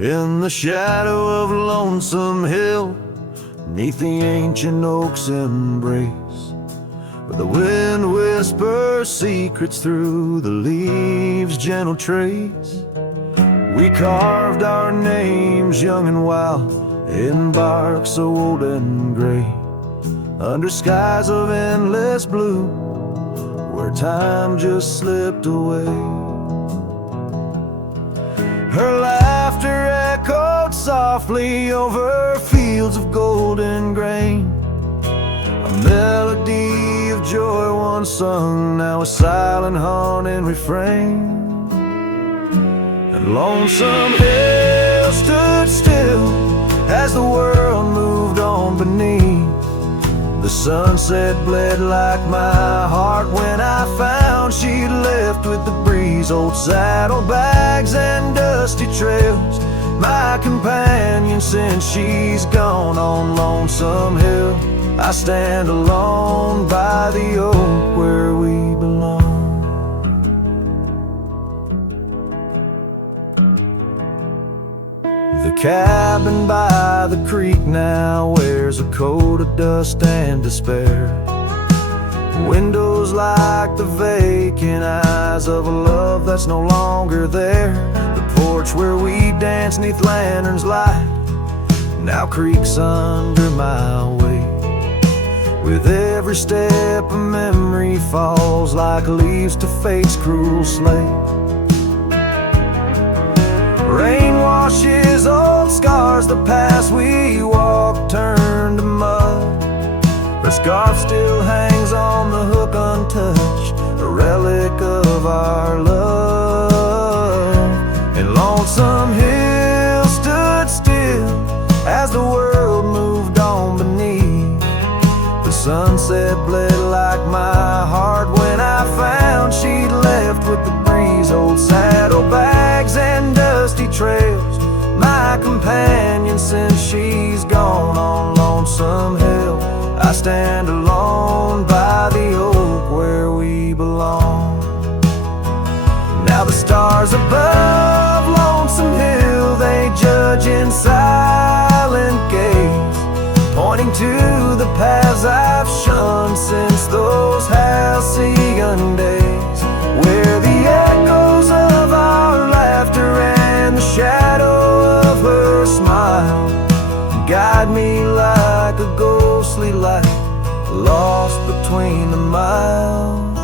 In the shadow of Lonesome Hill, 'neath the ancient oak's embrace, where the wind whispers secrets through the leaves' gentle trace, we carved our names young and wild in bark so old and gray, under skies of endless blue, where time just slipped away. Her laughter echoed softly over fields of golden grain, a melody of joy once sung, now a silent haunting refrain. And Lonesome Hill stood still as the world moved on beneath. The sunset bled like my heart when I found she'd left with the breeze. Old saddlebags and dusty trails, my companion since she's gone. On Lonesome Hill I stand alone by the oak where we belong. The cabin by the creek now wears a coat of dust and despair, windows like the vacant eyes of a love that's no longer there. The porch where we dance 'neath lanterns light now creaks under my weight. With every step a memory falls like leaves to fate's cruel slate. Rain washes old scars, the past we walked turned to mud. Her scarf still hangs on the hook untouched, a relic of our love. And Lonesome Hill stood still as the world moved on beneath. The sunset bled like my heart when I found she'd left with the breeze. Old saddlebags and dusty trails, my companion since she's gone. On Lonesome Hill I stand alone by the oak where we belong. Now the stars above Lonesome Hill, they judge in silent gaze, pointing to the paths I've shunned since those halcyon days, where the echoes of our laughter and the shadow of her smile guide me like a ghostly light lost between the miles.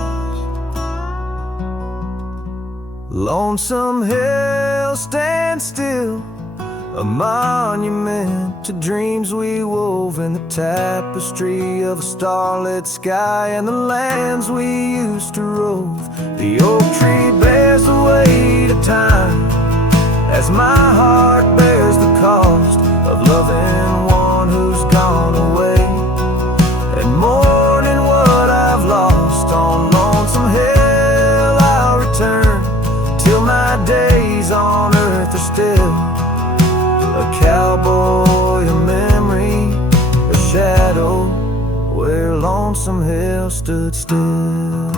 Lonesome Hill stands still, a monument to dreams we wove in the tapestry of a starlit sky and the lands we used to rove. The oak tree bears the weight of time as my heart bears the cost of loving one who's gone away and mourning what I've lost. On Lonesome Hill I'll return till my days on earth are still a cowboy, a memory, a shadow where Lonesome Hill stood still.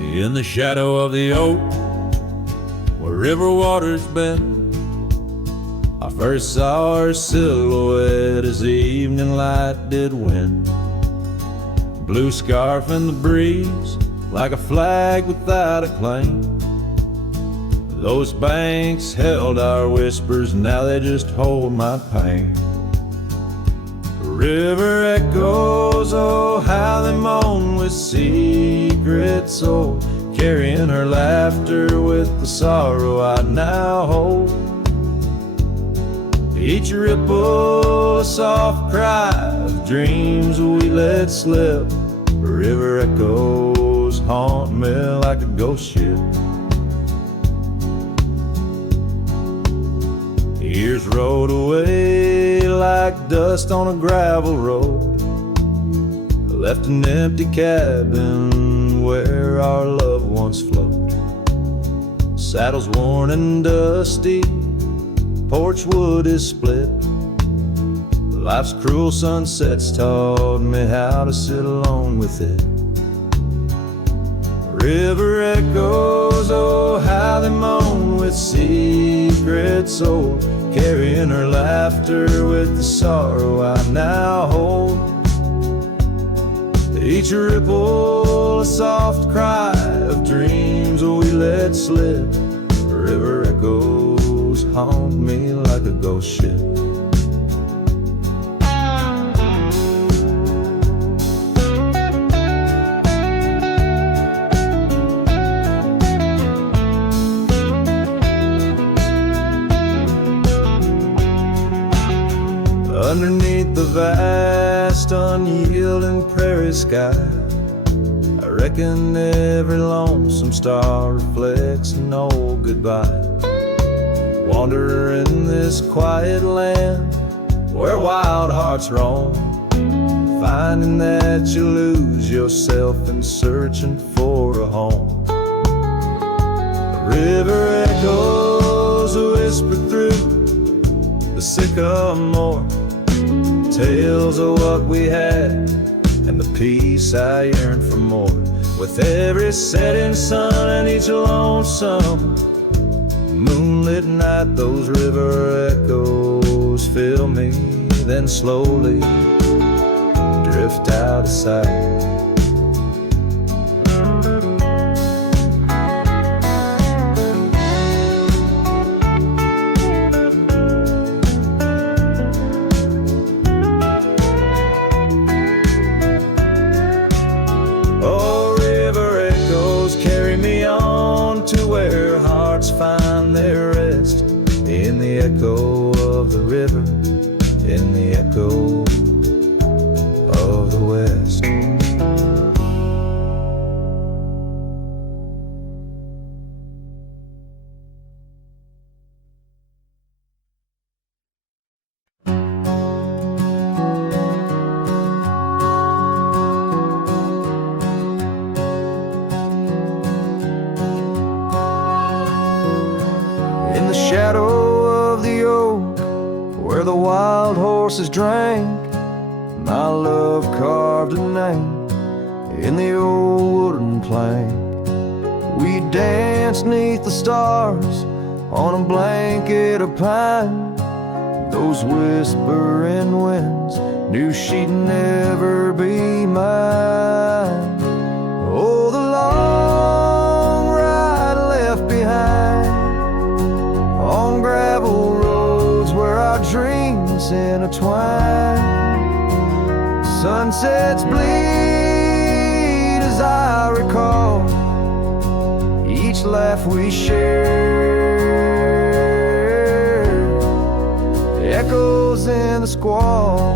In the shadow of the oak, where river waters bend, I first saw her silhouette as the evening light did win. Blue scarf in the breeze, like a flag without a claim. Those banks held our whispers, now they just hold my pain. River echoes, oh how they moan with secret soul, carrying her laughter with the sorrow I now hold. Each ripple a soft cry of dreams we let slip. River echoes haunt me like a ghost ship. Years rode away like dust on a gravel road, left an empty cabin where our love once flowed. Saddles worn and dusty, porch wood is split, Life's cruel sunsets taught me how to sit alone with it. River echoes, oh how they moan with secret soul, carrying her laughter with the sorrow I now hold. Each ripple a soft cry of dreams we let slip. River echoes haunt me like a ghost ship. Underneath the vast, unyielding prairie sky, I reckon every lonesome star reflects an old goodbye. Wander in this quiet land where wild hearts roam, finding that you lose yourself in searching for a home. The river echoes whisper through the sycamore, tales of what we had and the peace I yearn for more. With every setting sun and each lonesome moonlit night, those river echoes fill me, then slowly drift out of sight. Find their rest in the echo of the river, in the echo of the West. Shadow of the oak, where the wild horses drank, my love carved a name in the old wooden plank. We danced 'neath the stars on a blanket of pine. Those whispering winds knew she'd never be mine. Oh, the long ride left behind on gravel roads where our dreams intertwine. Sunsets bleed as I recall each laugh we shared, echoes in the squall.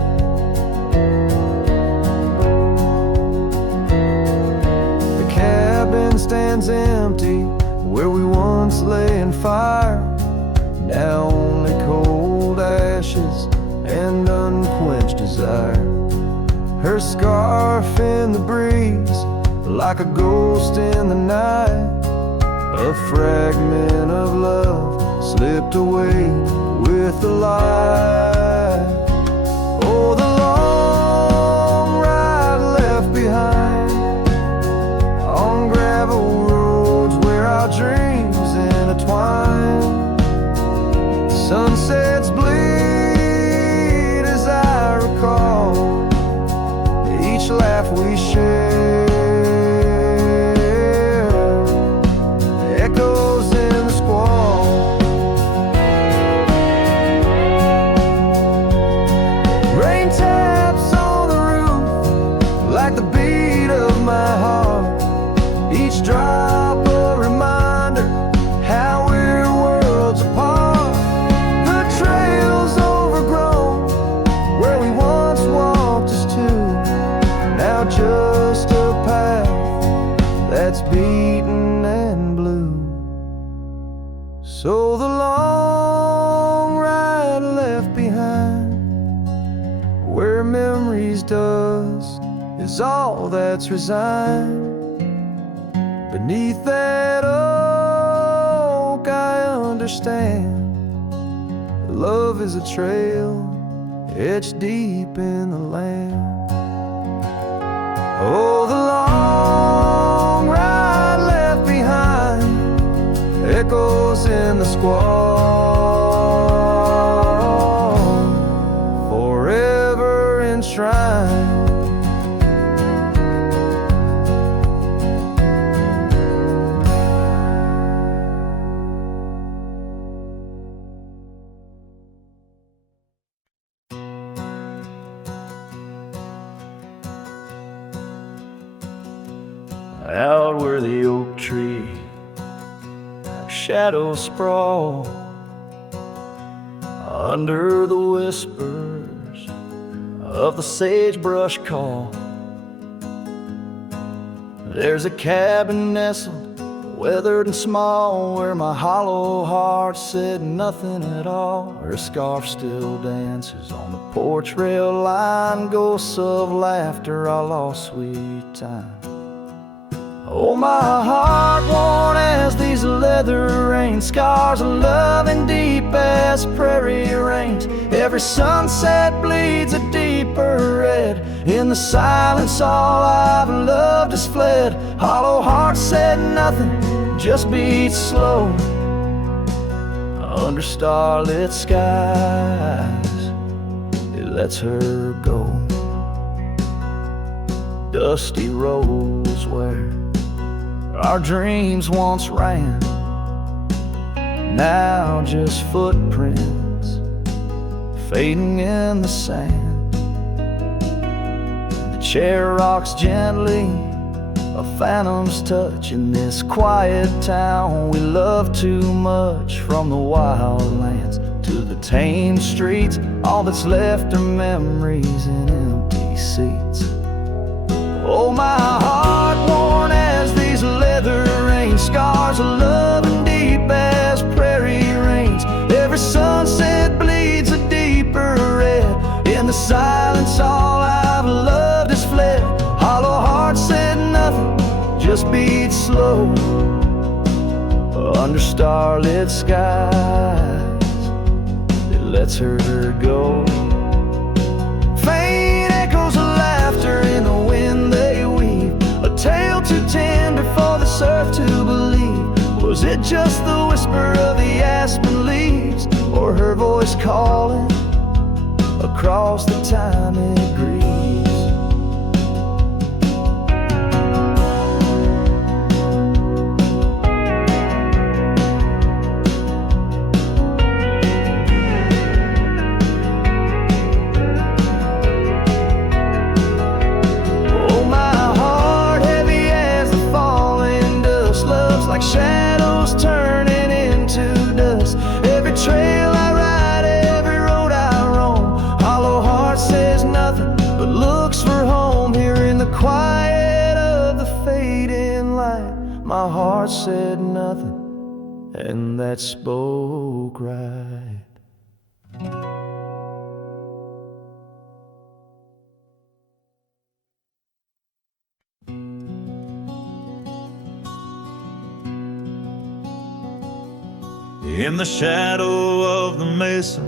The cabin stands empty where we once lay in fire, now only cold ashes and unquenched desire. Her scarf in the breeze, like a ghost in the night, a fragment of love slipped away with the light. Oh, the long ride left behind on gravel roads where our dreams intertwine. Sunsets bleed as I recall each laugh we share, echoes in the squall. Rain taps on the roof like the beat of my heart, each drop a reminder how we're worlds apart. Just a path that's beaten and blue. So the long ride left behind, where memory's dust is all that's resigned. Beneath that oak I understand love is a trail etched deep in the land. Oh, the long ride left behind echoes in the squall, forever enshrined. Out where the oak tree shadows sprawl, under the whispers of the sagebrush call, there's a cabin nestled, weathered and small, where my hollow heart said nothing at all. Her scarf still dances on the porch rail line, ghosts of laughter, all lost sweet time. Oh, my heart worn as these leather rain, scars of loving deep as prairie rains. Every sunset bleeds a deeper red. In the silence all I've loved has fled. Hollow heart said nothing, just beats slow under starlit skies. It lets her go. Dusty roads where our dreams once ran, now just footprints fading in the sand. The chair rocks gently, a phantom's touch in this quiet town we love too much. From the wild lands to the tame streets, all that's left are memories in empty seats. Oh, my heart worn as these leather rain, scars of loving deep as prairie rains. Every sunset bleeds a deeper red. In the silence all I've loved has fled. Hollow heart said nothing, just beats slow under starlit skies. It lets her go. Faint echoes of laughter in the wind they weave, a tale too tender for this earth to believe. Was it just the whisper of the aspen leaves, or her voice calling across the time it grieves? Like shadows turning into dust. Every trail I ride, every road I roam, hollow heart says nothing but looks for home. Here in the quiet of the fading light, my heart said nothing, and that spoke right. In the shadow of the mesa,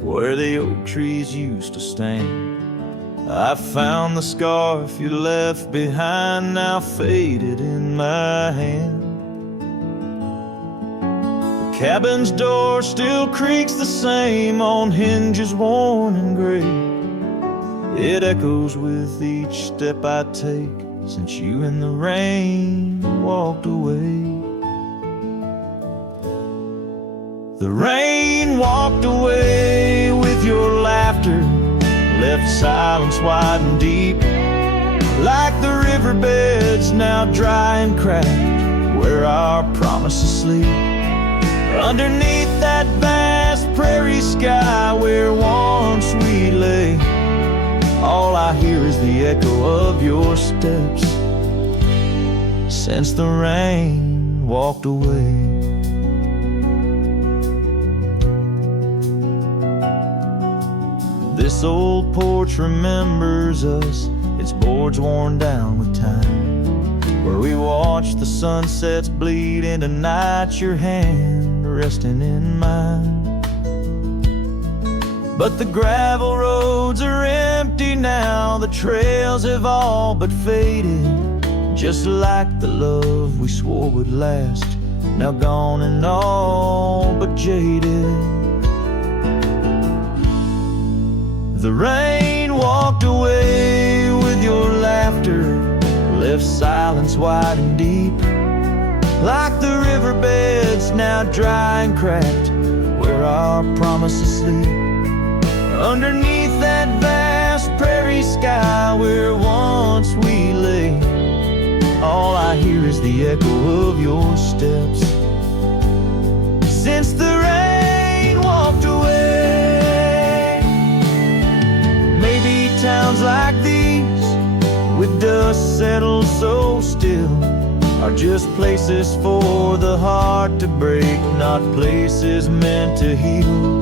where the oak trees used to stand, I found the scarf you left behind, now faded in my hand. The cabin's door still creaks the same on hinges worn and gray. It echoes with each step I take since you in the rain walked away. The rain walked away with your laughter, left silence wide and deep, like the riverbeds now dry and cracked, where our promises sleep. Underneath that vast prairie sky where once we lay, all I hear is the echo of your steps since the rain walked away. This old porch remembers us, its boards worn down with time, where we watched the sunsets bleed into night, your hand resting in mine. But the gravel roads are empty now, the trails have all but faded, just like the love we swore would last, now gone and all but jaded. The rain walked away with your laughter, left silence wide and deep, like the riverbeds now dry and cracked, where our promises sleep. Underneath that vast prairie sky where once we lay, all I hear is the echo of your steps. Since the rain walked away, maybe towns like these, with dust settled so still, are just places for the heart to break, not places meant to heal.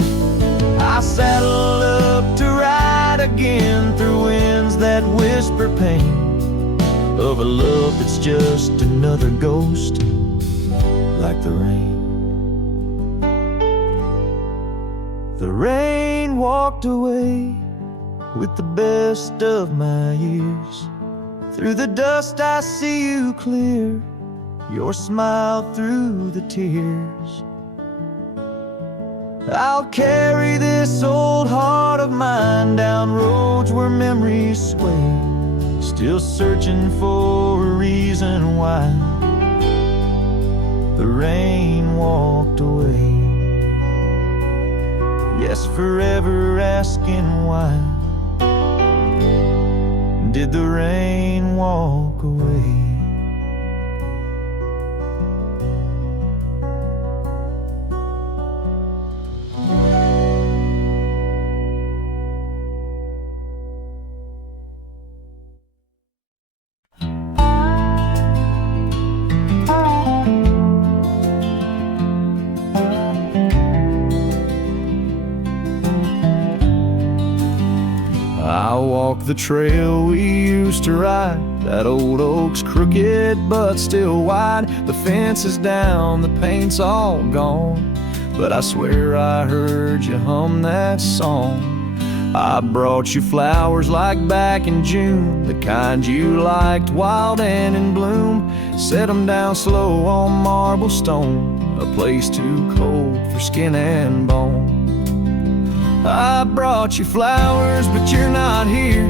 I saddle up to ride again through winds that whisper pain of a love that's just another ghost, like the rain. The rain walked away with the best of my years. Through the dust I see you clear, your smile through the tears. I'll carry this old heart of mine down roads where memories sway, still searching for a reason why the rain walked away. Yes, forever asking why did the rain walk away? I'll walk the trail we used to ride, that old oak's crooked but still wide. The fence is down, the paint's all gone, but I swear I heard you hum that song. I brought you flowers like back in June, the kind you liked, wild and in bloom. Set them down slow on marble stone, a place too cold for skin and bone. I brought you flowers, but you're not here,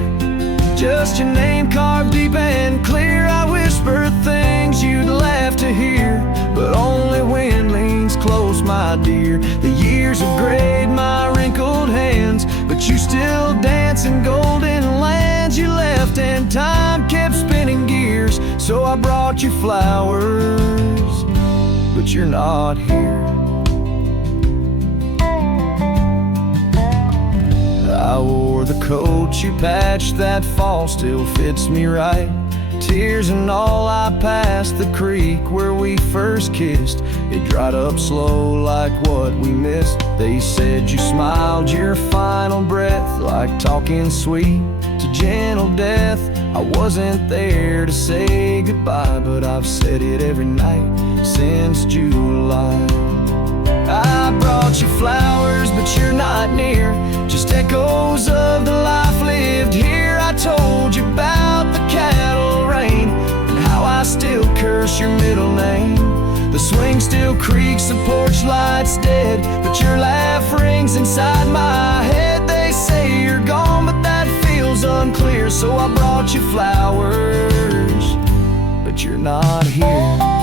just your name carved deep and clear. I whisper things you'd laugh to hear, but only wind leans close, my dear. The years have grayed my wrinkled hands, but you still dance in golden lands you left, and time kept spinning gears. So I brought you flowers, but you're not here. I wore the coat you patched that fall, still fits me right. Tears and all, I passed the creek where we first kissed. It dried up slow like what we missed. They said you smiled your final breath, like talking sweet to gentle death. I wasn't there to say goodbye, but I've said it every night since July. I brought you flowers, but you're not near, just echoes of the life lived here. I told you about the cattle rain, and how I still curse your middle name. The swing still creaks, the porch light's dead, but your laugh rings inside my head. They say you're gone, but that feels unclear. So I brought you flowers, but you're not here.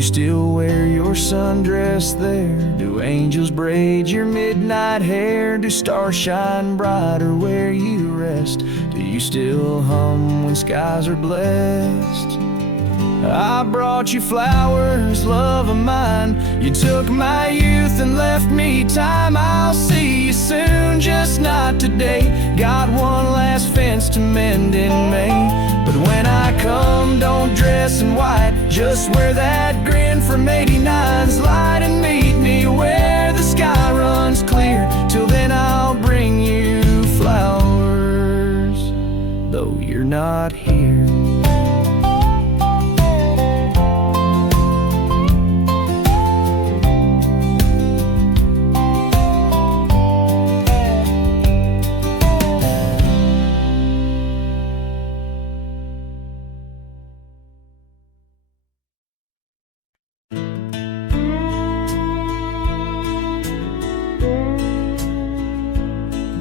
Still wear your sundress there? Do angels braid your midnight hair? Do stars shine brighter where you rest? Do you still hum when skies are blessed? I brought you flowers, love of mine. You took my youth and left me time. I'll see you soon, just not today. Got one last fence to mend in May. But when I come, don't dress in white, just wear that grin from '89's light, and meet me where the sky runs clear. you're not here.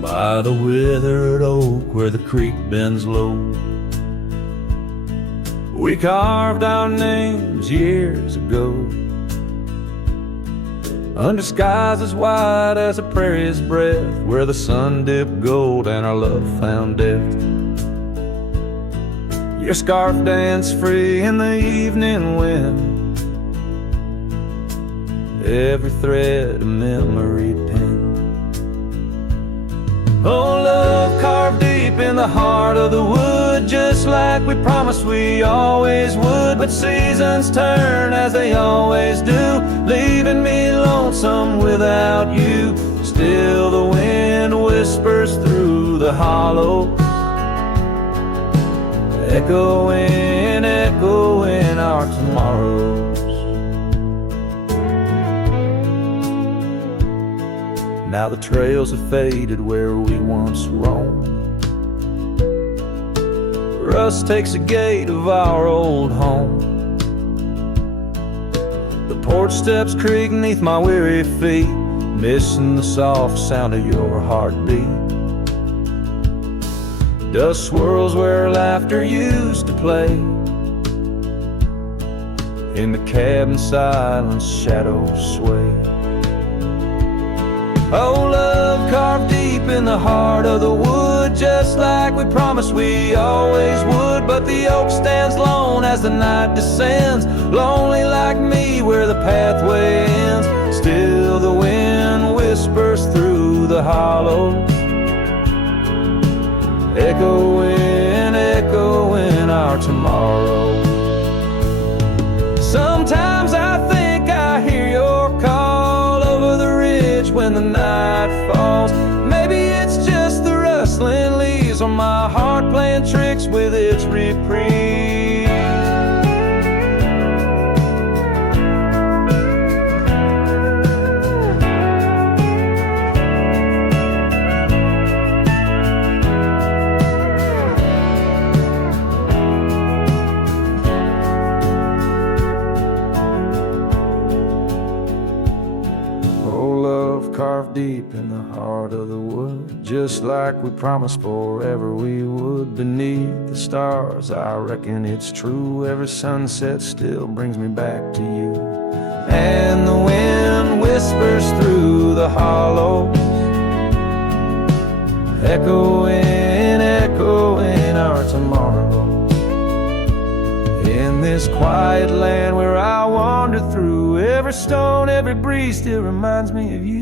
By the withered oak where the creek bends low, we carved our names years ago, under skies as wide as a prairie's breath, where the sun dipped gold and our love found death. Your scarf danced free in the evening wind, every thread a memory pinned. Oh, love carved deep in the heart of the wood, just like we promised we always would. But seasons turn as they always do, leaving me lonesome without you. Still the wind whispers through the hollow, echoing, echoing our tomorrows. Now the trails have faded where we once roamed. Rust takes the gate of our old home. The porch steps creak beneath my weary feet, missing the soft sound of your heartbeat. Dust swirls where laughter used to play. In the cabin silence, shadows sway. Oh, love carved deep in the heart of the wood, just like we promised we always would. But the oak stands lone as the night descends, lonely like me where the pathway ends. Still the wind whispers through the hollows, echoing, echoing our tomorrow. Sometimes I think I hear your call over the ridge when the night falls. Maybe it's just the rustling leaves or my heart playing tricks with its reprieve. Carved deep in the heart of the wood, just like we promised forever we would. Beneath the stars, I reckon it's true, every sunset still brings me back to you. And the wind whispers through the hollows, echoing, echoing our tomorrows. In this quiet land where I wander through, every stone, every breeze still reminds me of you.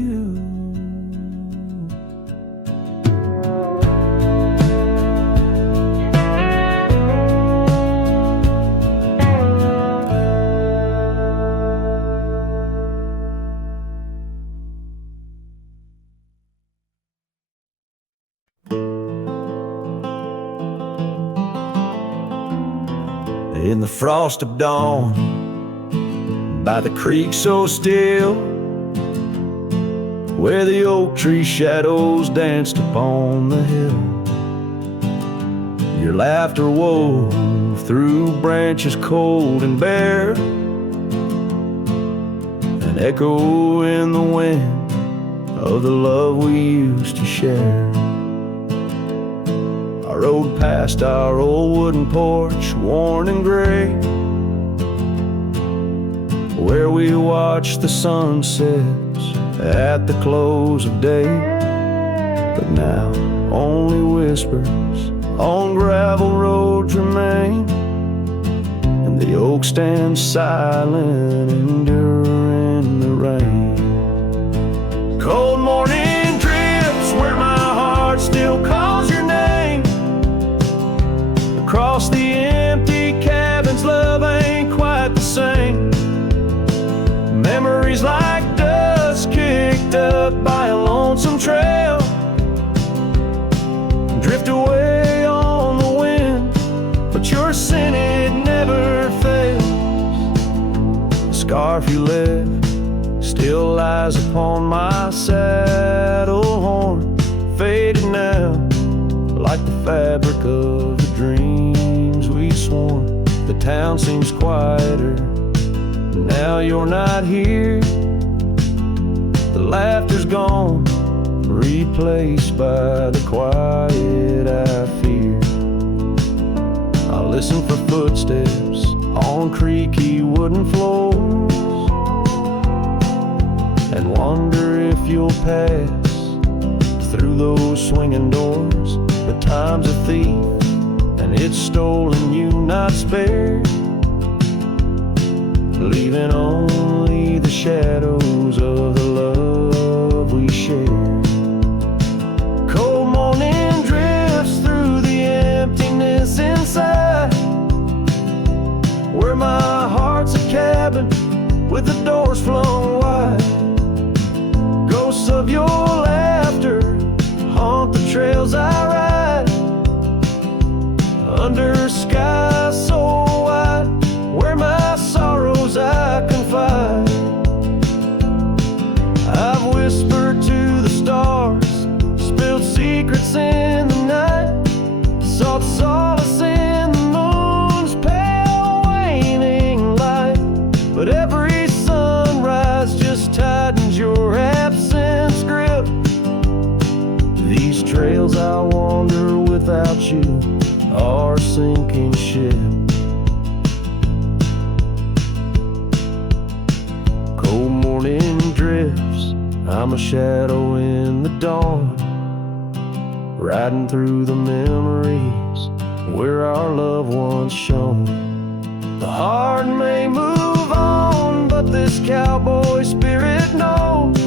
In the frost of dawn, by the creek so still, where the oak tree shadows danced upon the hill, your laughter wove through branches cold and bare, an echo in the wind of the love we used to share. I rode past our old wooden porch, worn and gray, where we watched the sunsets at the close of day. But now only whispers on gravel roads remain, and the oak stands silent, enduring the rain. Cold morning drifts where my heart still calls your name. Across the empty cabins, love ain't quite the same. Memories like dust kicked up by a lonesome trail drift away on the wind, scarf you left still lies upon my saddle horn, faded now like the fabric of the dreams we sworn. The town seems quieter now you're not here. The laughter's gone, replaced by the quiet I fear. I listen for footsteps on creaky wooden floors and wonder if you'll pass through those swinging doors. But time's a thief and it's stolen you, not spared, leaving only the shadows of the love we shared. Cold morning drifts through the emptiness inside, where my heart's a cabin with the doors flung wide. Ghosts of your laughter haunt the trails I ride, under skies so wide, where my sorrows I confide. I've whispered to the stars, spilled secrets in the night, sought solace in the moon's pale waning light. But every sunrise just tightens your absence grip. These trails I wander without you are a sinking ship. Cold morning drifts, I'm a shadow in the dawn, riding through the memories where our loved ones shone. The heart may move on, but this cowboy spirit knows,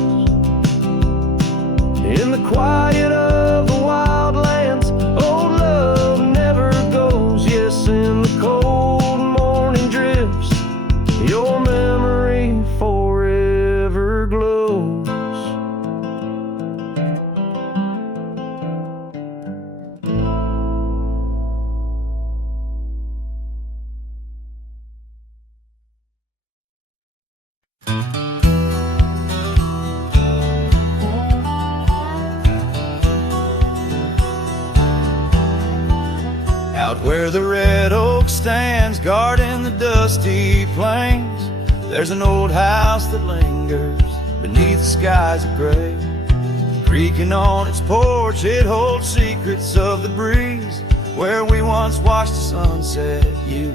in the quiet of the wildlands, old love never goes. Yes, in the cold morning drifts, your memory forever glows. Out where the red oak stands, guarding the dusty plains, there's an old house that lingers beneath the skies of gray. Creaking on its porch, it holds secrets of the breeze, where we once watched the sunset, you,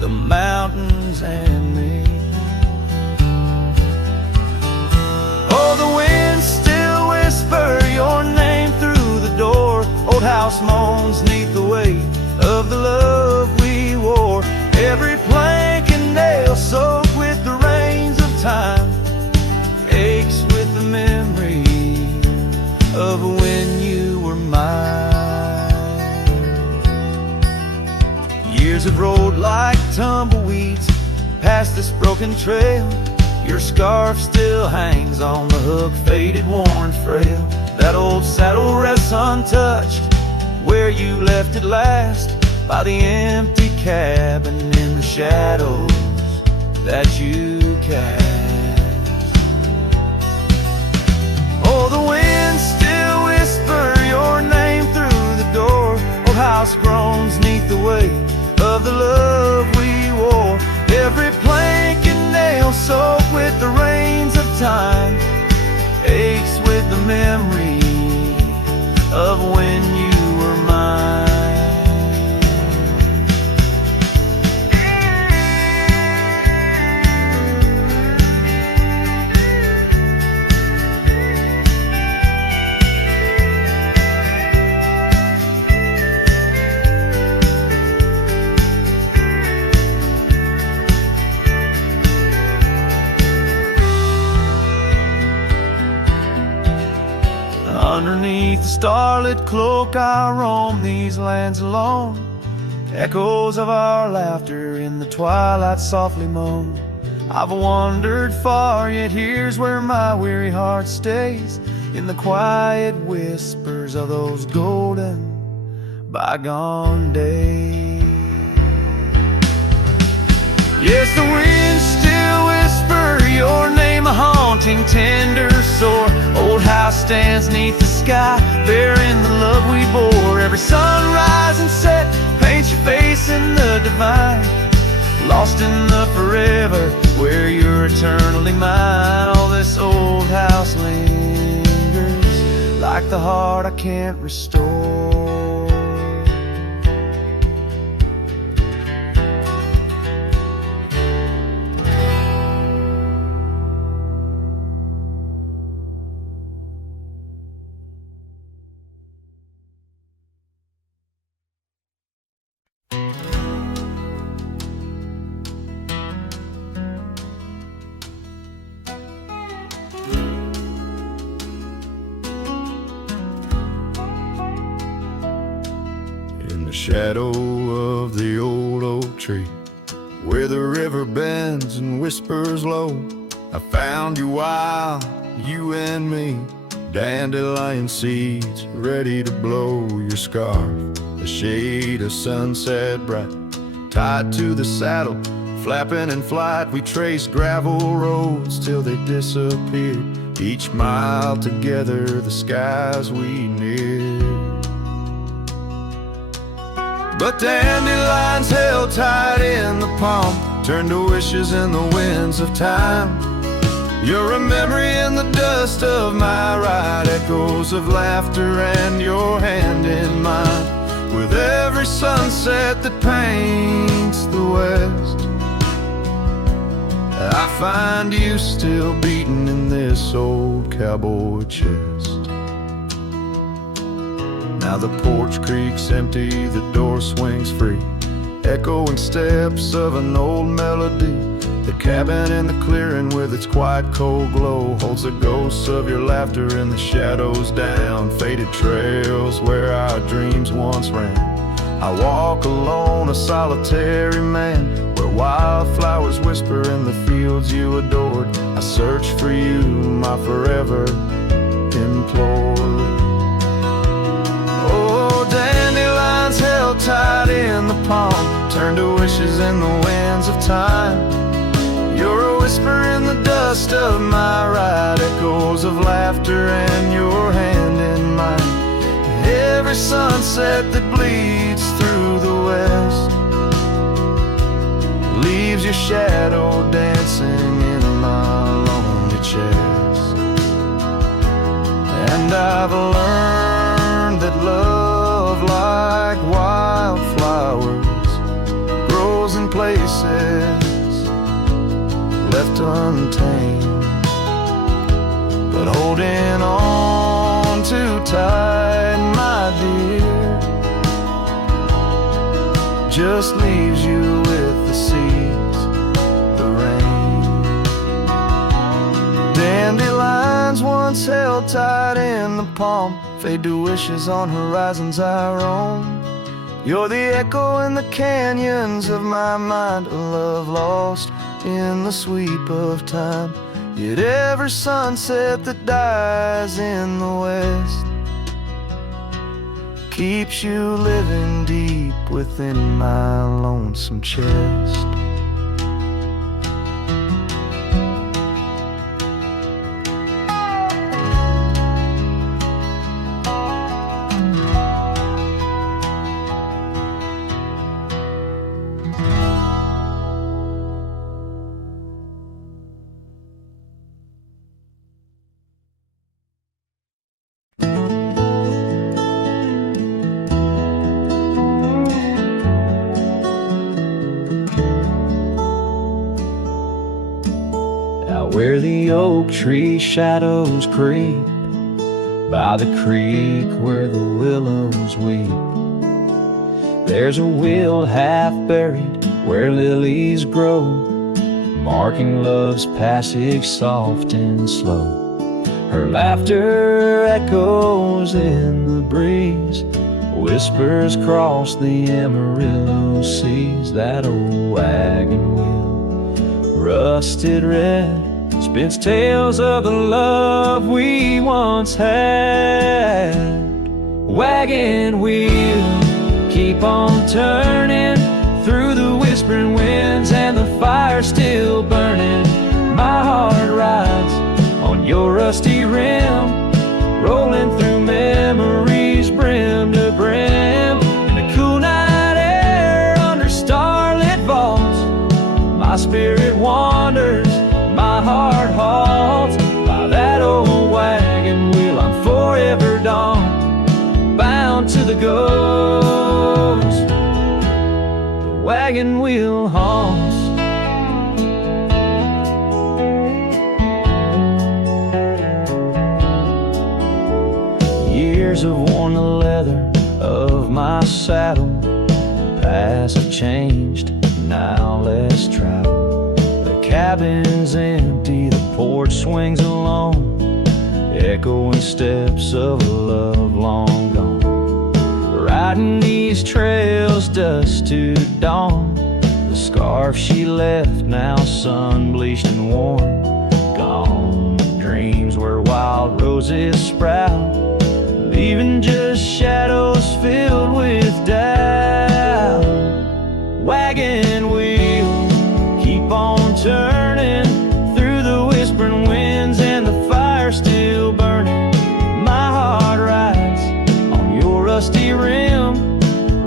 the mountains, and me. Oh, the winds still whisper your name through the door. Old house moans neath the weight of the love we wore. Every plank and nail soaked with the rains of time aches with the memory of when you were mine. Years have rolled like tumbleweeds past this broken trail. Your scarf still hangs on the hook, faded, worn, frail. That old saddle rests untouched where you left it last, by the empty cabin in the shadows that you cast. Oh, the winds still whisper your name through the door. Old house groans neath the weight of the love we wore. Every plank and nail soaked with the rains of time aches with the memory of when you were mine. Underneath the starlit cloak I roam these lands alone. Echoes of our laughter in the twilight softly moan. I've wandered far, yet here's where my weary heart stays, in the quiet whispers of those golden bygone days. Yes, the wind still your name a haunting, tender, sore. Old house stands neath the sky, bearing the love we bore. Every sunrise and set paints your face in the divine, lost in the forever where you're eternally mine. All this old house lingers like the heart I can't restore. In the shadow of the old oak tree, where the river bends and whispers low, I found you while you and me, dandelion seeds ready to blow. Your scarf, a shade of sunset bright, tied to the saddle, flapping in flight. We traced gravel roads till they disappeared, each mile together the skies we neared. But dandelions held tight in the palm turned to wishes in the winds of time. You're a memory in the dust of my ride, echoes of laughter and your hand in mine. With every sunset that paints the west, I find you still beating in this old cowboy chest. Now the porch creaks empty, the door swings free, echoing steps of an old melody. The cabin in the clearing with its quiet cold glow holds the ghosts of your laughter in the shadows down faded trails where our dreams once ran. I walk alone, a solitary man, where wildflowers whisper in the fields you adored. I search for you, my forever implored. Dandelions held tight in the palm turned to wishes in the winds of time. You're a whisper in the dust of my ride, echoes of laughter and your hand in mine. Every sunset that bleeds through the west leaves your shadow dancing in my lonely chest. And I've learned that love, like wildflowers, grows in places left untamed. But holding on too tight, my dear, just leaves you with the seeds, the rain. Dandelions once held tight in the palm fade to wishes on horizons I roam. You're the echo in the canyons of my mind, a love lost in the sweep of time. Yet every sunset that dies in the west keeps you living deep within my lonesome chest. Where the oak tree shadows creep, by the creek where the willows weep, there's a wheel half buried where lilies grow, marking love's passage soft and slow. Her laughter echoes in the breeze, whispers cross the Amarillo seas. That old wagon wheel, rusted red, spins tales of the love we once had. Wagon wheel, keep on turning through the whispering winds and the fire still burning. My heart rides on your rusty rim, rolling through memories brim to brim. In the cool night air under starlit vaults, my spirit wanders, my heart halts. By that old wagon wheel I'm forever done, bound to the ghost. The wagon wheel haunts. Years have worn the leather of my saddle. Past have changed, now let's travel. The cabin's empty, the porch swings alone, echoing steps of a love long gone. Riding these trails dusk to dawn, the scarf she left now sun-bleached and worn. Gone dreams where wild roses sprout, leaving just shadows filled with doubt. Wagon wheel, keep on turning through the whispering winds and the fire still burning. My heart rides on your rusty rim,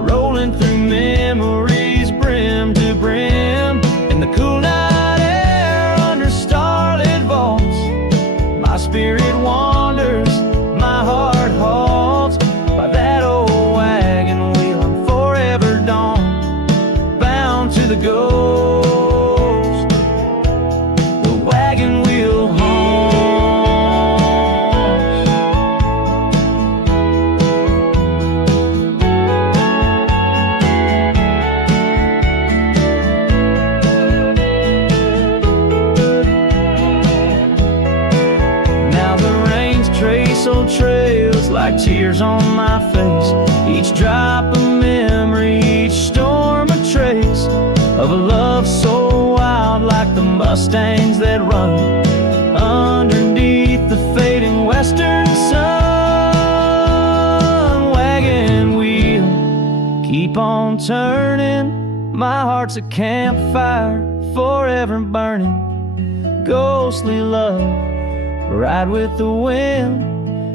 rolling through memories brim to brim. In the cool night air under starlit vaults, my spirit wanders, my heart halts. By that old wagon wheel I'm forever gone, bound to the ghost. The wagon wheel haunts. Now the rains trace old trails like tears on my face, each drop a memory, each storm a trace of a love so wild like the mustangs that run underneath the fading western sun. Wagon wheel, keep on turning, my heart's a campfire forever burning. Ghostly love, ride with the wind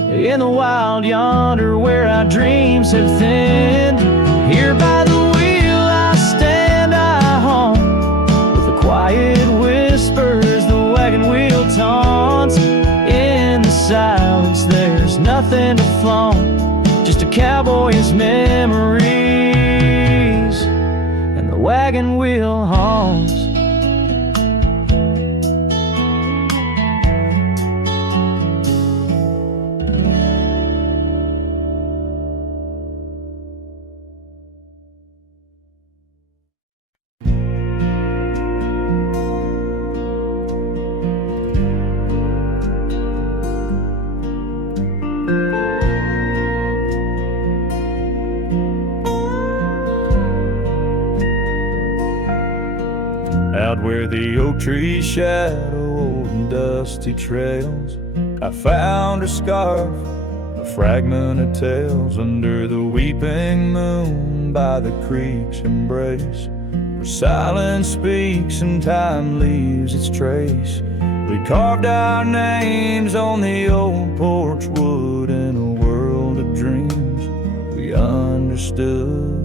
in the wild yonder where our dreams have thinned. Here by the wheel I stand, I haunt with the quiet whispers the wagon wheel taunts. In the silence there's nothing to flaunt, just a cowboy's memories, and the wagon wheel haunts. Out where the oak trees shadow old and dusty trails, I found her scarf, a fragment of tales, under the weeping moon by the creek's embrace, where silence speaks and time leaves its trace. We carved our names on the old porch wood in a world of dreams we understood.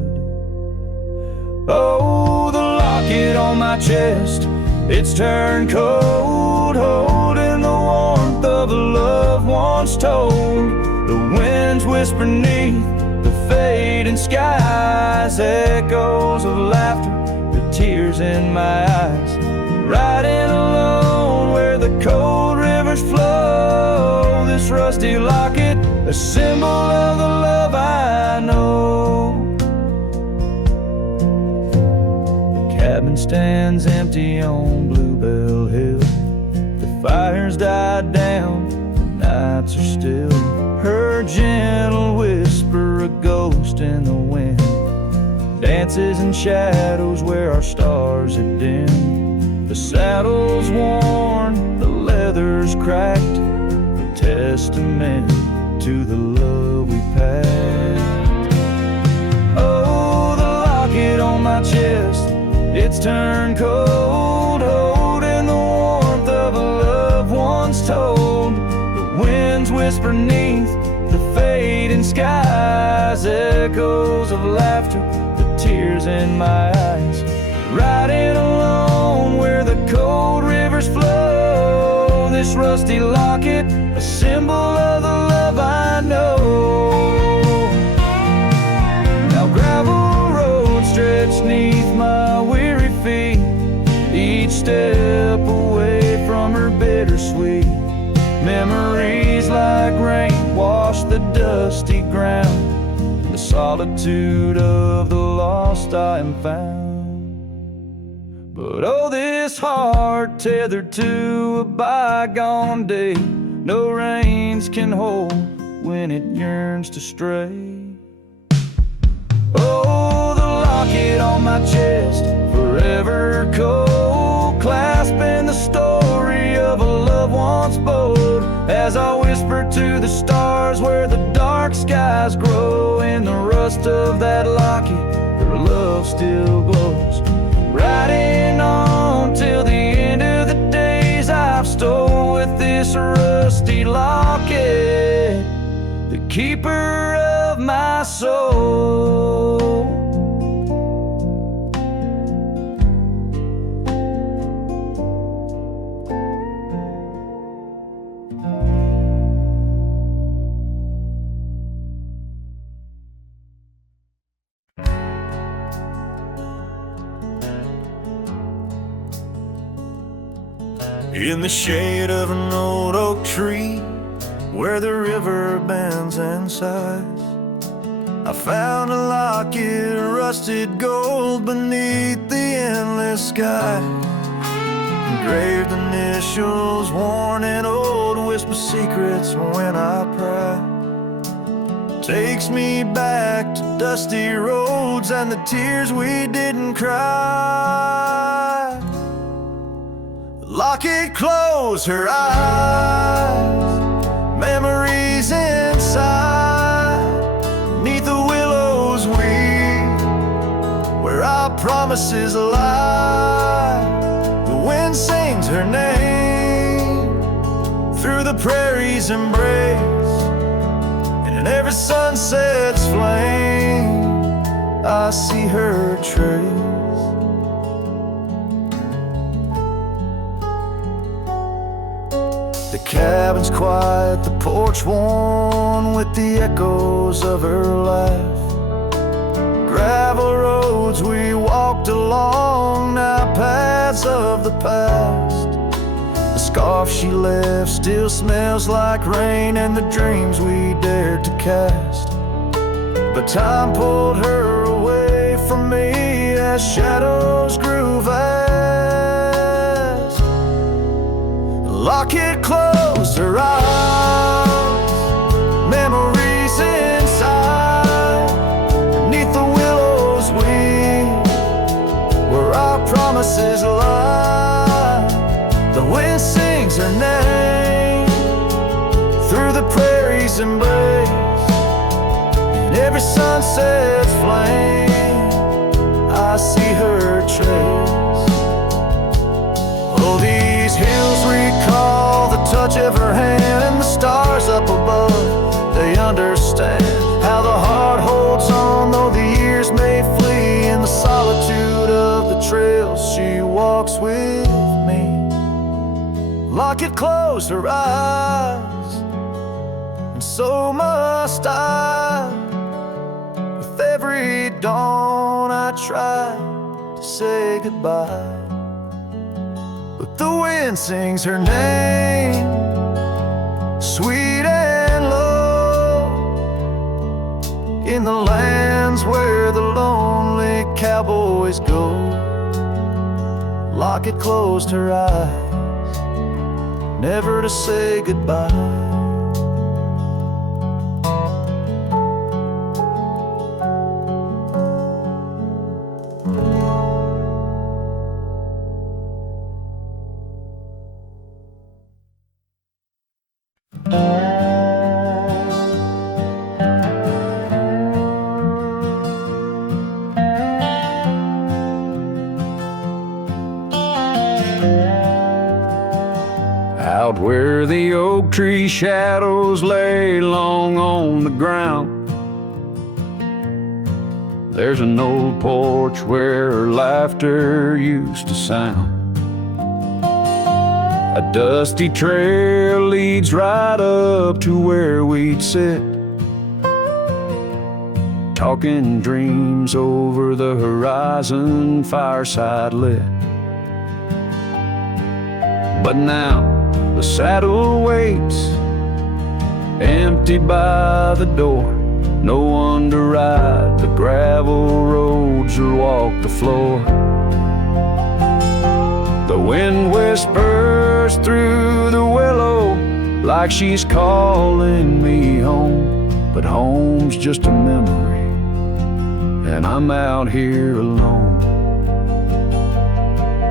Oh, the locket on my chest, it's turned cold, holding the warmth of a love once told. The winds whisper neath the fading skies, echoes of laughter, the tears in my eyes. Riding alone where the cold rivers flow, this rusty locket, a symbol of the love I know. Cabin stands empty on Bluebell Hill. The fire's died down, the nights are still. Her gentle whisper, a ghost in the wind, dances in shadows where our stars had dimmed. The saddle's worn, the leather's cracked, a testament to the love we packed. Oh, the locket on my chest, it's turned cold, holding the warmth of winds whisper neath the fading skies, echoes of laughter, the tears in my eyes. Riding alone where the cold rivers flow, this rusty locket, a symbol of the love I know. Now gravel roads stretch neath my weary feet, each step away from her bittersweet. Memories like rain wash the dusty ground, in the solitude of the lost I am found. But oh, this heart tethered to a bygone day, no reins can hold when it yearns to stray. Oh, the locket on my chest, forever cold, clasping the story of a love once bold. As I whisper to the stars where the dark skies grow, in the rust of that locket, her love still glows. Riding on till the end of the days I've stole with this rusty locket, the keeper of my soul. In the shade of an old oak tree, where the river bends and sighs, I found a locket of rusted gold beneath the endless sky. Engraved initials worn in old, whisper secrets when I pry. Takes me back to dusty roads and the tears we didn't cry. Locket closed her eyes, memories inside, neath the willows weep, where our promises lie. The wind sings her name through the prairie's embrace, and in every sunset's flame I see her trace. The cabin's quiet, the porch worn with the echoes of her laugh. Gravel roads we walked along, now paths of the past. The scarf she left still smells like rain and the dreams we dared to cast. But time pulled her away from me as shadows grew vast. Locket closed her eyes, memories inside, beneath the willows weep, where our promises lie. The wind sings her name through the prairie's embrace, in every sunset's flame I see her trace. Oh, these hills recall the touch of her hand, and the stars up above, they understand how the heart holds on, though the years may flee. In the solitude of the trails she walks with me. Locket closed her eyes, and so must I. With every dawn I try to say goodbye, but the wind sings her name, sweet and low, in the lands where the lonely cowboys go. Locket closed her eyes, never to say goodbye. tree shadows lay long on the ground. There's an old porch where laughter used to sound. A dusty trail leads right up to where we'd sit, talking dreams over the horizon, fireside lit. But now the saddle waits, empty by the door. No one to ride the gravel roads or walk the floor. The wind whispers through the willow like she's calling me home. But home's just a memory, and I'm out here alone.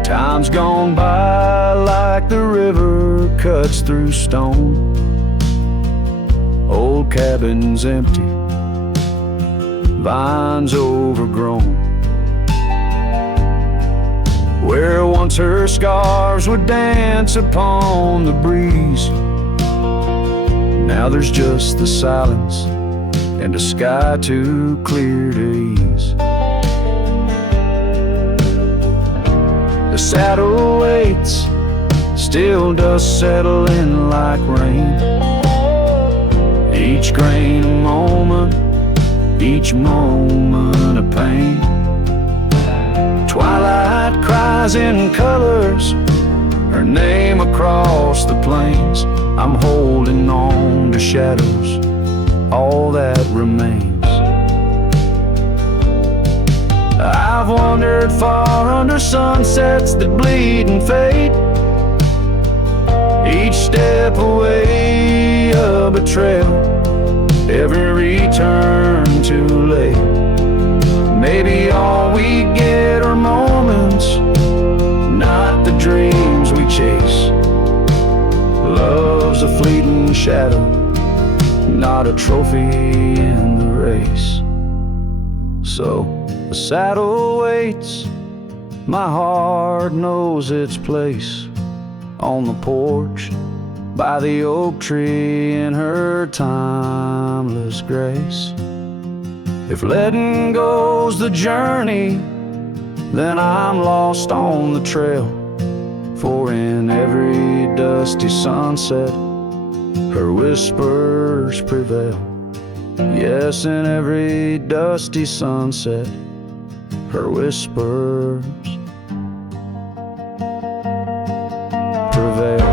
Time's gone by like the river cuts through stone. Old cabin's empty, vines overgrown. Where once her scarves would dance upon the breeze, now there's just the silence and a sky too clear to ease. The saddle waits, still dust settle in like rain. Each grain a moment, each moment a pain. Twilight cries in colors, her name across the plains. I'm holding on to shadows, all that remains. I've wandered far under sunsets that bleed and fade. Each step away a betrayal, every return too late. Maybe all we get are moments, not the dreams we chase. Love's a fleeting shadow, not a trophy in the race. So the saddle waits, my heart knows its place. On the porch, by the oak tree in her timeless grace. If letting go's the journey, then I'm lost on the trail. For in every dusty sunset, her whispers prevail. Yes, in every dusty sunset, her whispers prevail.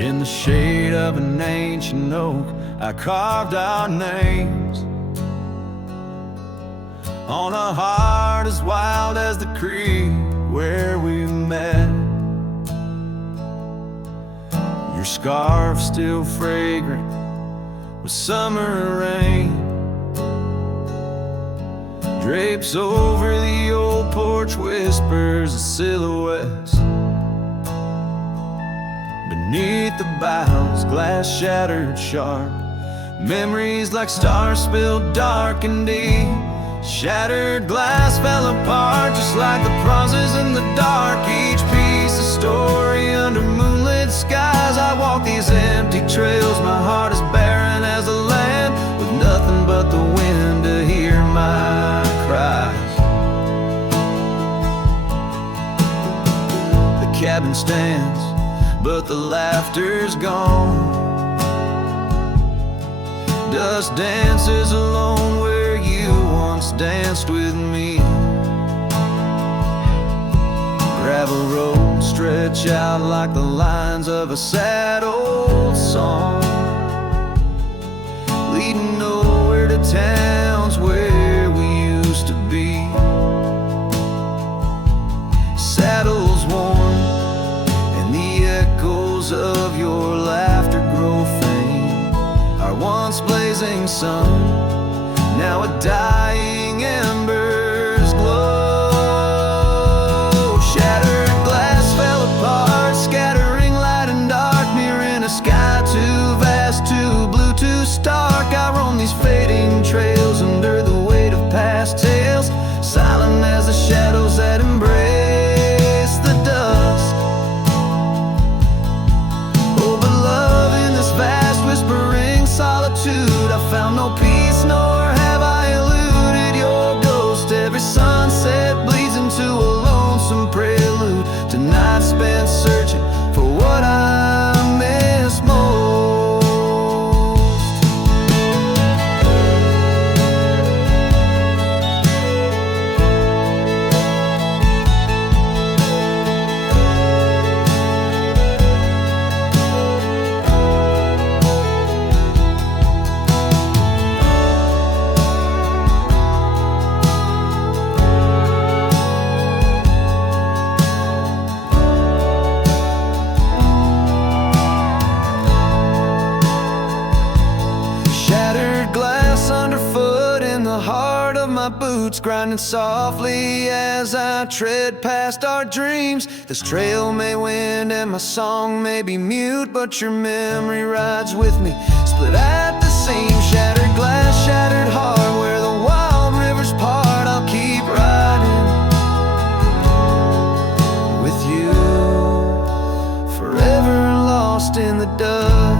In the shade of an ancient oak, I carved our names on a heart as wild as the creek where we met. Your scarf still fragrant with summer rain drapes over the old porch, whispers of silhouettes. Beneath the boughs, glass shattered sharp, memories like stars spilled dark and deep. Shattered glass fell apart just like the pauses in the dark. Each piece a story under moonlit skies. I walk these empty trails, my heart is barren as a land, with nothing but the wind to hear my cries. The cabin stands, but the laughter's gone. Dust dances alone where you once danced with me. Gravel roads stretch out like the lines of a sad old song, leading nowhere to towns where we used to be. Sad echoes of your laughter grow faint. Our once blazing sun, now a dying embers glow. Shattered glass fell apart, scattering light and dark, mirroring a sky too vast, too blue, too stark. I roam these fading trails under the weight of past tales, silent as the shadows that embrace the dusk. Oh, but love, in this vast whispering solitude, I found no peace, nor have I eluded your ghost. Every sunset bleeds into a lonesome prelude to nights spent searching for what I miss most. Boots grinding softly as I tread past our dreams. This trail may wind and my song may be mute, but your memory rides with me, split at the seam. Shattered glass, shattered heart, where the wild rivers part, I'll keep riding with you, forever lost in the dust.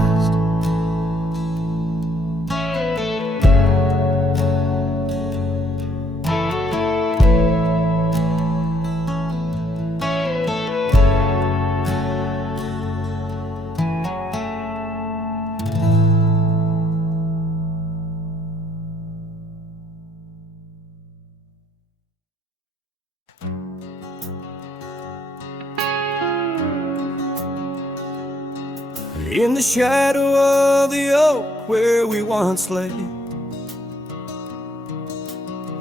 In the shadow of the oak where we once lay,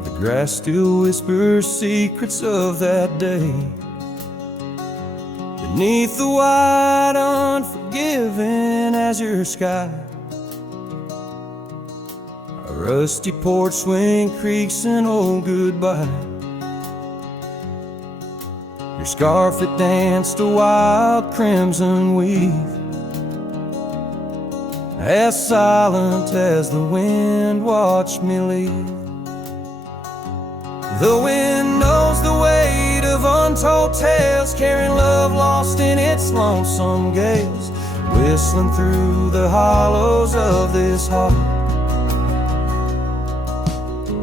the grass still whispers secrets of that day. Beneath the wide, unforgiving azure sky, a rusty porch swing creaks an old goodbye. Your scarf, it danced a wild crimson weave, as silent as the wind watched me leave. The wind knows the weight of untold tales, carrying love lost in its lonesome gales, whistling through the hollows of this heart,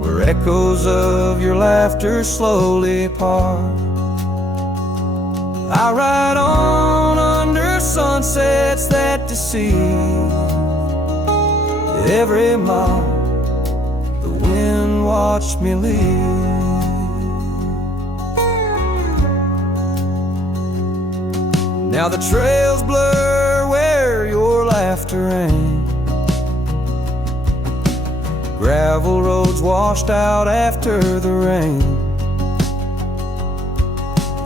where echoes of your laughter slowly part. I ride on under sunsets that deceive. Every mile, the wind watched me leave. Now the trails blur where your laughter rang, gravel roads washed out after the rain.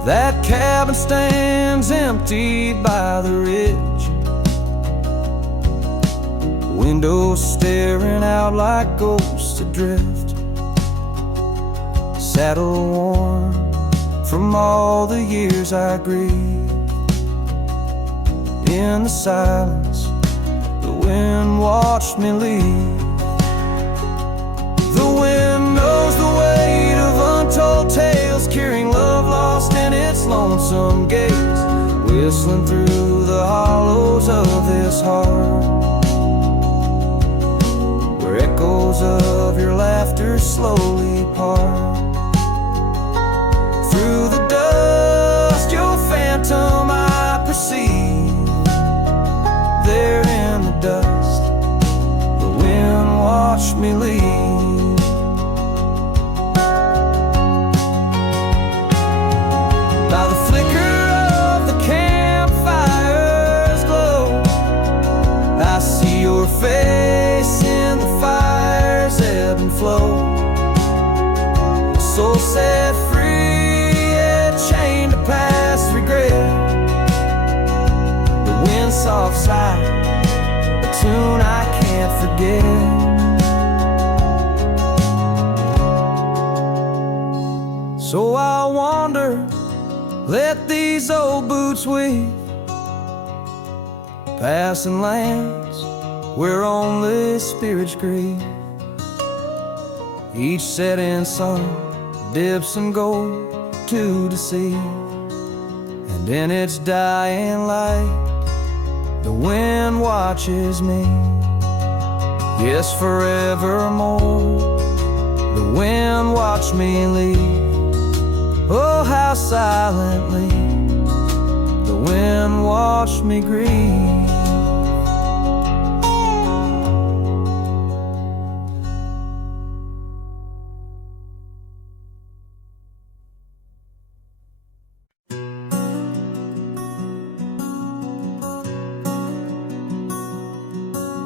That cabin stands emptied by the ridge, windows staring out like ghosts adrift, saddle worn from all the years I grieved. In the silence, the wind watched me leave. The wind knows the weight of untold tales, carrying love lost in its lonesome gaze, whistling through the hollows of this heart, where echoes of your laughter slowly part. Through the dust, your phantom I perceive. There in the dust, the wind watched me leave. By the flicker of the campfire's glow, I see your face in the fire's ebb and flow. can't forget. So I'll wander, let these old boots weave, passing lands where only spirits grieve. Each setting sun dips in gold to deceive, and in its dying light the wind watches me. Yes, forevermore the wind watched me leave. Oh, how silently the wind watched me grieve.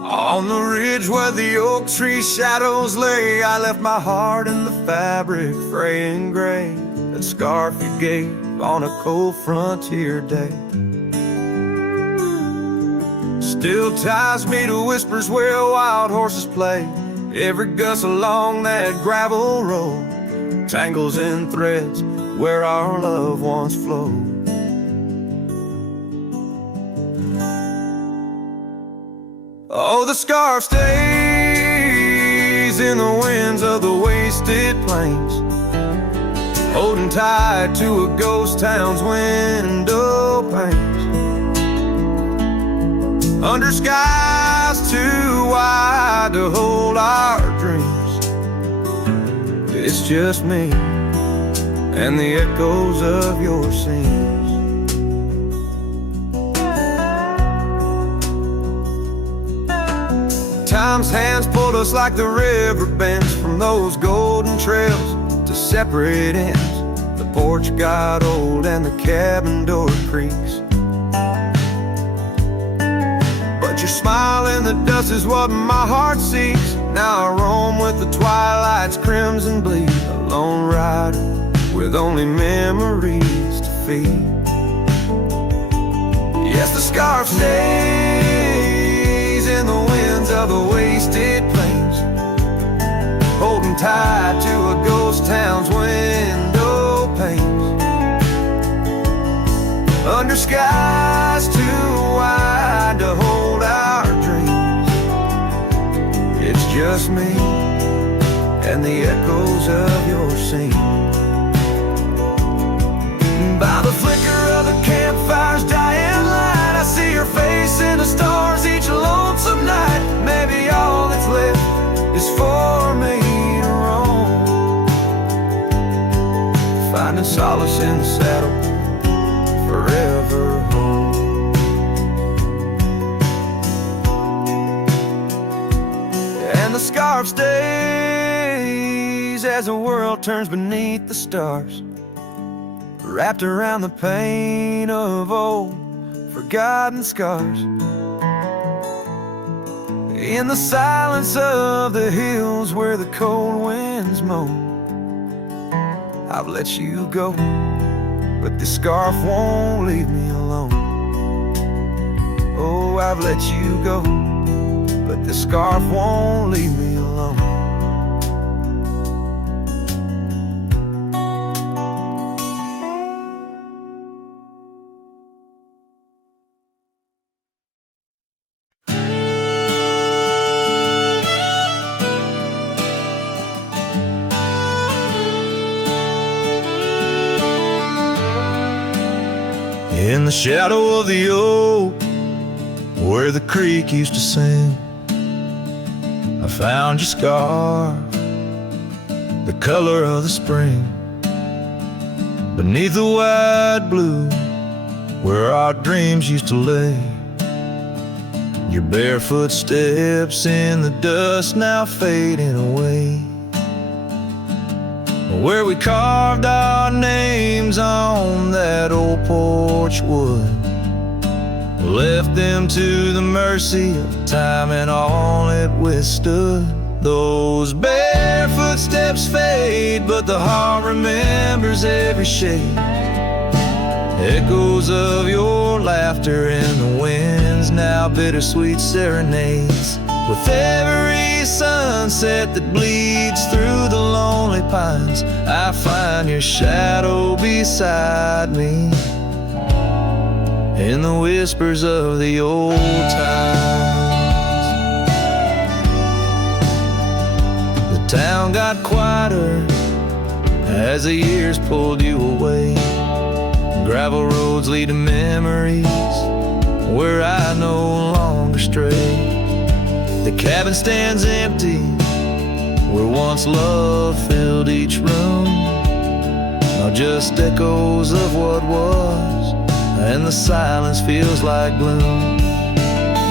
On the ridge where the oak tree shadows lay, I left my heart in the fabric, fray and gray. That scarf you gave on a cold frontier day still ties me to whispers where wild horses play. Every gust along that gravel road tangles in threads where our love once flowed. Oh, the scarf stays in the winds of the wasted plains, holding tight to a ghost town's window panes. Under skies too wide to hold our dreams, it's just me and the echoes of your scenes. Time's hands pulled us like the river bends from those golden trails to separate ends. The porch got old and the cabin door creaks, but your smile in the dust is what my heart seeks. Now I roam with the twilight's crimson bleed, a lone rider with only memories to feed. Yes, the scarf stays in the winds of the wasted plains, holding tight to a ghost town's window panes. Under skies too wide to hold our dreams, it's just me and the echoes of your scene. By the flicker of the campfire's dying light, I see your face in the stars each lonesome night. Maybe all that's left is for me to roam, finding solace in the saddle, forever home. And the scarf stays as the world turns beneath the stars, wrapped around the pain of old forgotten scars. In the silence of the hills where the cold winds moan, I've let you go, but this scarf won't leave me alone. Oh, I've let you go, but this scarf won't leave me alone. In the shadow of the oak, where the creek used to sing, I found your scarf, the color of the spring. Beneath the wide blue, where our dreams used to lay, your barefoot steps in the dust now fading away. Where we carved our names on that old porch wood, left them to the mercy of time and all it withstood. Those barefoot steps fade, but the heart remembers every shade. Echoes of your laughter in the winds, now bittersweet serenades. With every sunset that bleeds through the lonely pines, I find your shadow beside me in the whispers of the old times. The town got quieter as the years pulled you away. Gravel roads lead to memories where I no longer stray. The cabin stands empty where once love filled each room. Now just echoes of what was, and the silence feels like gloom.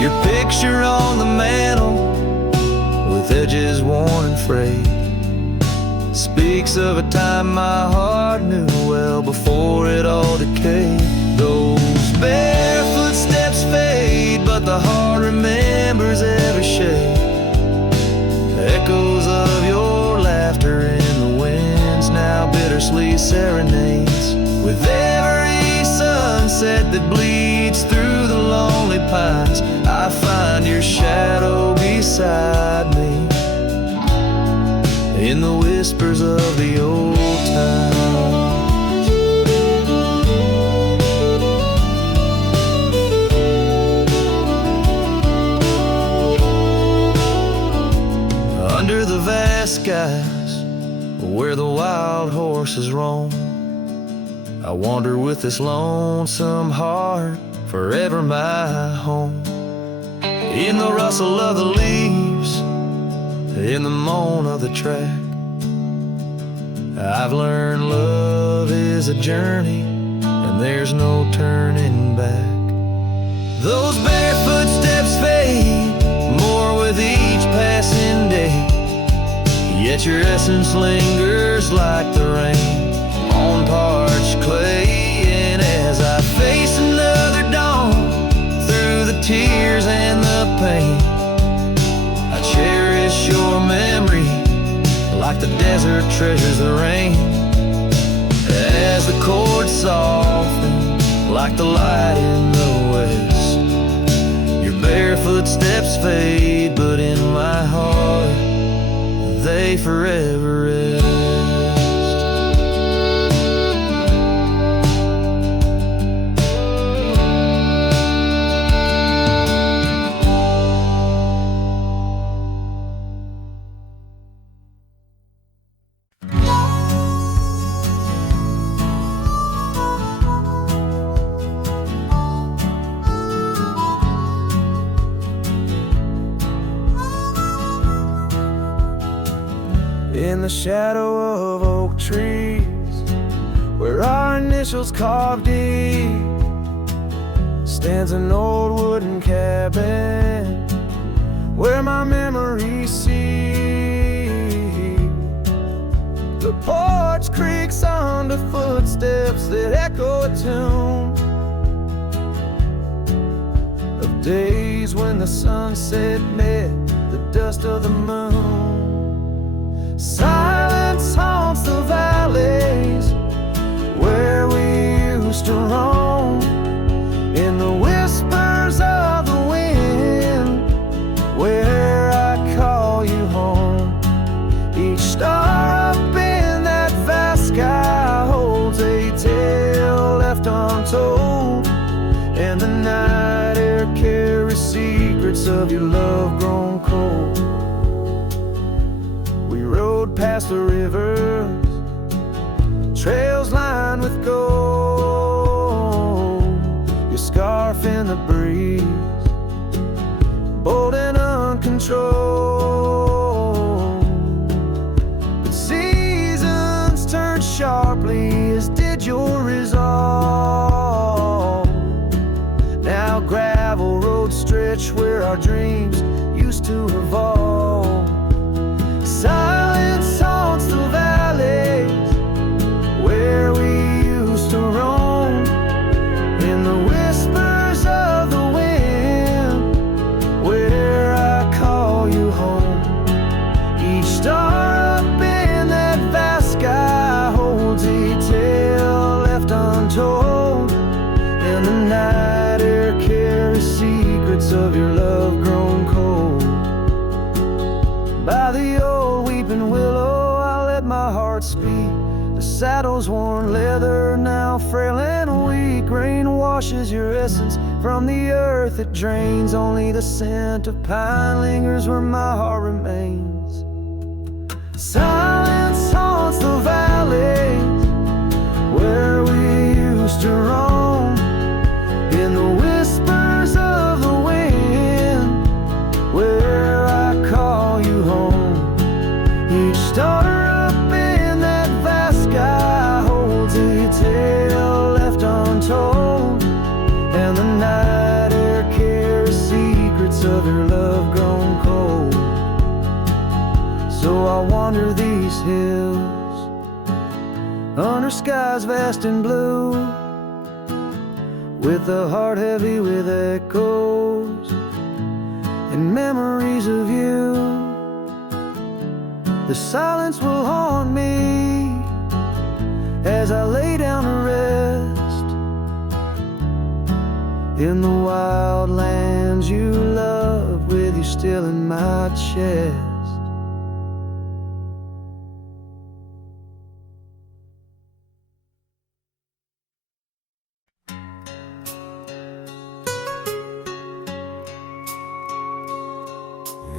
Your picture on the mantle, with edges worn and frayed, speaks of a time my heart knew well before it all decayed. Those barefoot steps fade, but the heart remembers every shade. Echoes of your laughter in the winds now bittersweet serenades. With every sunset that bleeds through the lonely pines, I find your shadow beside me in the whispers of the old times. Under the vast skies where the wild horses roam, I wander with this lonesome heart, forever my home. In the rustle of the leaves, in the moan of the track, I've learned love is a journey and there's no turning back. Those barefoot steps fade more with each passing day, yet your essence lingers like the rain on parched clay. And as I face another dawn through the tears and the pain, I cherish your memory like the desert treasures the rain. As the chords soften like the light in the west, your barefoot steps fade, but in my heart they forever rest. In the shadow of oak trees, where our initials carved deep, stands an old wooden cabin where my memories see. The porch creaks under footsteps that echo a tune of days when the sunset met the dust of the moon. Silence haunts the valleys where we used to roam, in the whispers of the wind where I call you home. Each star up in that vast sky holds a tale left untold, and the night air carries secrets of your love grown cold. Past the rivers, trails lined with gold, your scarf in the breeze, bold and uncontrolled. But seasons turned sharply, as did your resolve. Now gravel roads stretch where our dreams used to revolve. Silence haunts the valleys where we used to roam, in the whispers of the wind where I call you home. Each star up in that vast sky holds a tale left untold, and the night air carries secrets of your love grown cold. saddle's worn leather, now frail and weak. Rain washes your essence from the earth it drains. Only the scent of pine lingers where my heart remains. Silence haunts the valleys where we used to roam. In the whispers of the wind, where I call you home. Each star up in that vast sky holds a tale left untold, and the night air carries secrets of your love grown cold. So I wander these hills under skies vast and blue, with a heart heavy with echoes and memories of you. The silence will haunt me as I lay down to rest in the wild lands you love, with you still in my chest.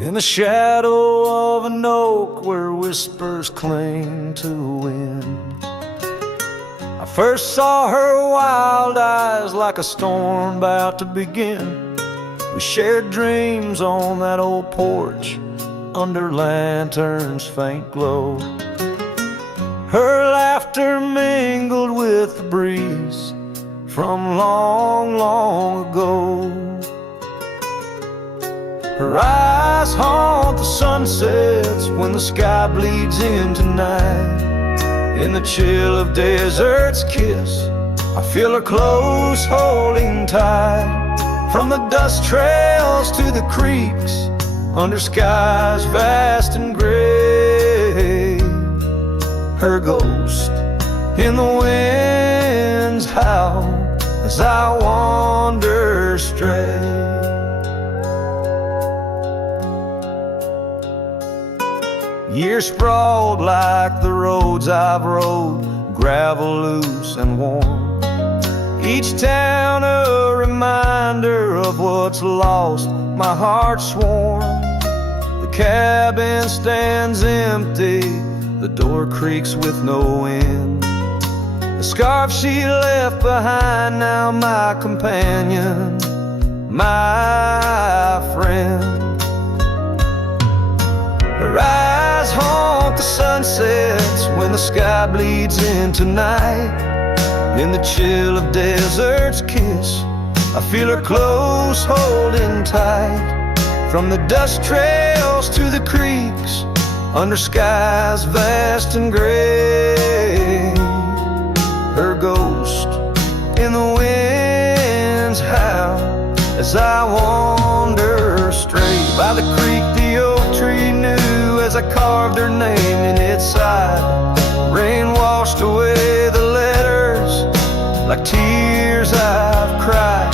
In the shadow of an oak where whispers cling to the wind, I first saw her wild eyes like a storm about to begin. We shared dreams on that old porch under lanterns' faint glow. Her laughter mingled with the breeze from long, long ago. Her eyes haunt the sunsets when the sky bleeds into night. In the chill of desert's kiss, I feel her close holding tight. From the dust trails to the creeks, under skies vast and gray, her ghost in the wind's howl as I wander stray. Years sprawled like the roads I've rode, gravel loose and warm. Each town a reminder of what's lost, my heart sworn. The cabin stands empty, the door creaks with no end. The scarf she left behind, now my companion, my friend. Her eyes haunt the sunsets when the sky bleeds into night. In the chill of desert's kiss, I feel her close holding tight. From the dust trails to the creeks, under skies vast and gray, her ghost in the wind's howl as I wander straight. By the creek the oak tree knew as I carved her name in its side. Rain washed away the letters like tears I've cried.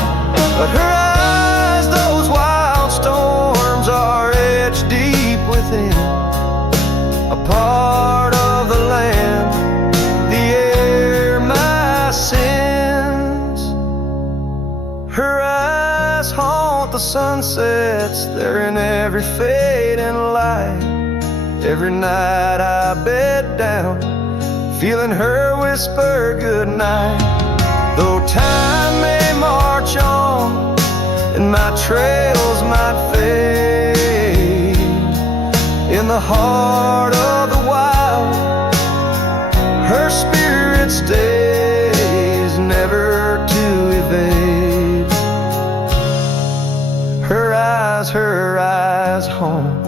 But her eyes, those wild storms, are etched deep within, a part of the land, the air, my sins. Her eyes haunt the sunsets, they're in every fading light. Every night I bed down, feeling her whisper goodnight. Though time may march on and my trails might fade, in the heart of the wild, her spirit stays, never to evade. Her eyes haunt